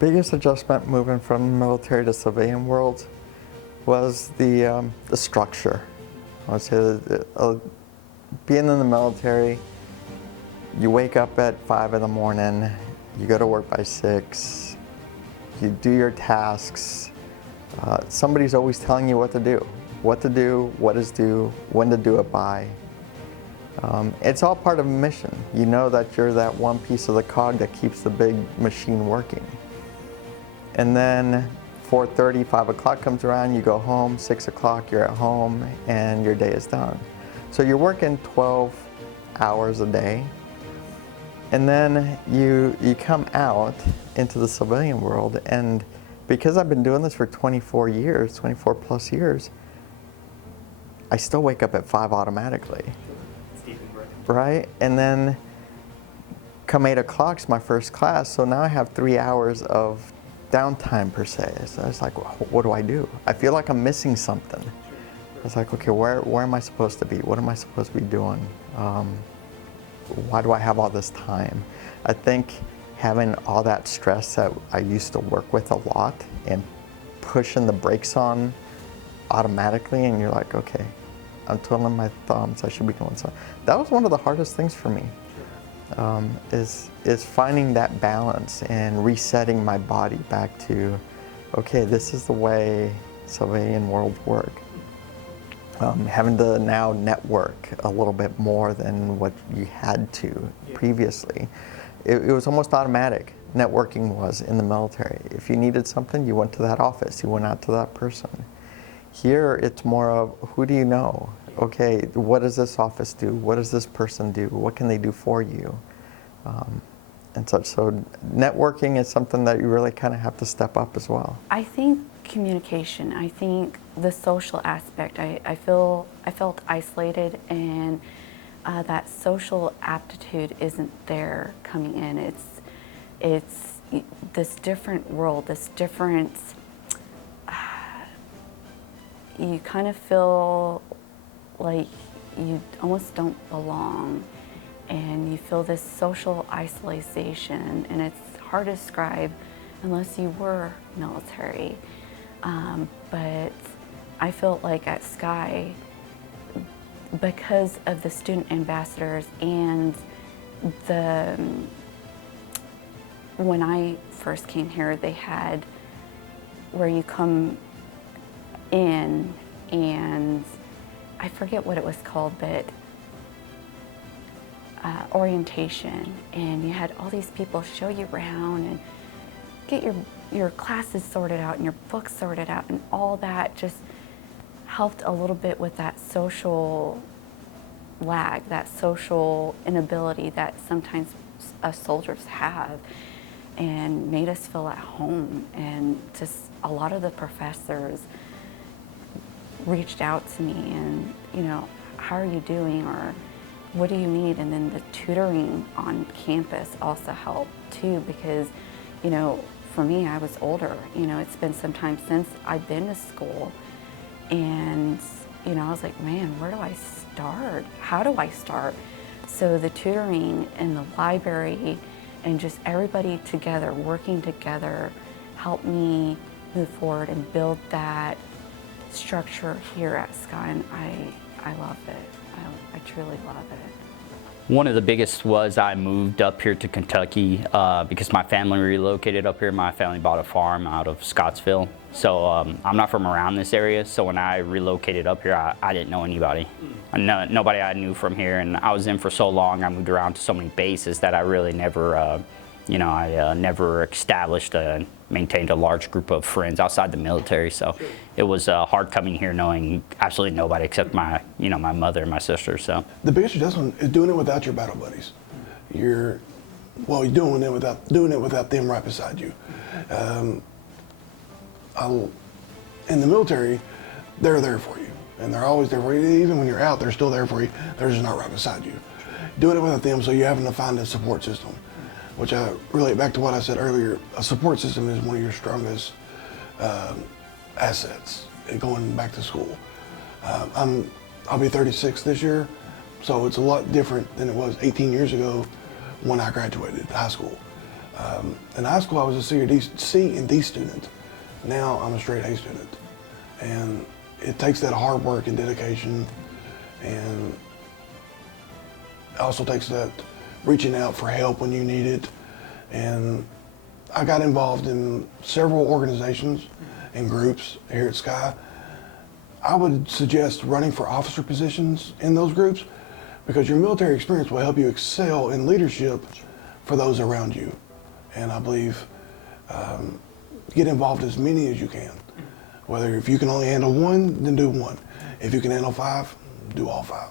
biggest adjustment moving from military to civilian world was the structure. I would say that, being in the military, you wake up at 5 in the morning, you go to work by 6, you do your tasks. Somebody's always telling you what to do, what is due, when to do it by. It's all part of a mission. You know that you're that one piece of the cog that keeps the big machine working. And then 4:30, 5 o'clock comes around, you go home, 6 o'clock, you're at home, and your day is done. So you're working 12 hours a day, and then you come out into the civilian world, and because I've been doing this for 24 years, 24 plus years, I still wake up at 5 automatically. Right? And then come 8 o'clock's my first class, so now I have 3 hours of downtime per se. So it's like, what do I do? I feel like I'm missing something. It's like, okay, where am I supposed to be? What am I supposed to be doing? Why do I have all this time? I think having all that stress that I used to work with a lot and pushing the brakes on automatically, and you're like, okay, I'm twiddling my thumbs, I should be doing something. That was one of the hardest things for me, is finding that balance and resetting my body back to, okay, this is the way civilian world work. Having to now network a little bit more than what you had to previously. It was almost automatic, networking was in the military. If you needed something, you went to that office, you went out to that person. Here, it's more of, who do you know? Okay, what does this office do? What does this person do? What can they do for you? And such. So networking is something that you really kind of have to step up as well. I think communication, I think the social aspect, I felt isolated, and that social aptitude isn't there coming in. It's this different world, this different, you kind of feel like you almost don't belong, and you feel this social isolation, and it's hard to describe unless you were military. But I felt like at Sky, because of the student ambassadors and when I first came here, they had where you come in, and I forget what it was called, but orientation, and you had all these people show you around and get your classes sorted out and your books sorted out, and all that just helped a little bit with that social lag, that social inability that sometimes us soldiers have, and made us feel at home. And just a lot of the professors reached out to me and, you know, how are you doing, or what do you need? And then the tutoring on campus also helped too, because, you know, for me, I was older. You know, it's been some time since I've been to school, and, you know, I was like, man, where do I start? How do I start? So the tutoring and the library and just everybody together, working together, helped me move forward and build that structure here at Sky, and I love it. I truly love it. One of the biggest was I moved up here to Kentucky because my family relocated up here. My family bought a farm out of Scottsville. So I'm not from around this area, so when I relocated up here, I didn't know anybody. Nobody I knew from here, and I was in for so long, I moved around to so many bases that I really never, never established and maintained a large group of friends outside the military. So it was hard coming here knowing absolutely nobody except my mother and my sister. So the biggest adjustment is doing it without your battle buddies. You're doing it without them right beside you. In the military, they're there for you, and they're always there for you. Even when you're out, they're still there for you. They're just not right beside you. Doing it without them, so you're having to find a support system, which I relate back to what I said earlier. A support system is one of your strongest assets going back to school. I'll be 36 this year, so it's a lot different than it was 18 years ago when I graduated high school. In high school, I was a C and D student. Now I'm a straight A student. And it takes that hard work and dedication, and it also takes that reaching out for help when you need it. And I got involved in several organizations and groups here at Sky. I would suggest running for officer positions in those groups, because your military experience will help you excel in leadership for those around you. And I believe get involved as many as you can. Whether if you can only handle one, then do one. If you can handle 5, do all 5.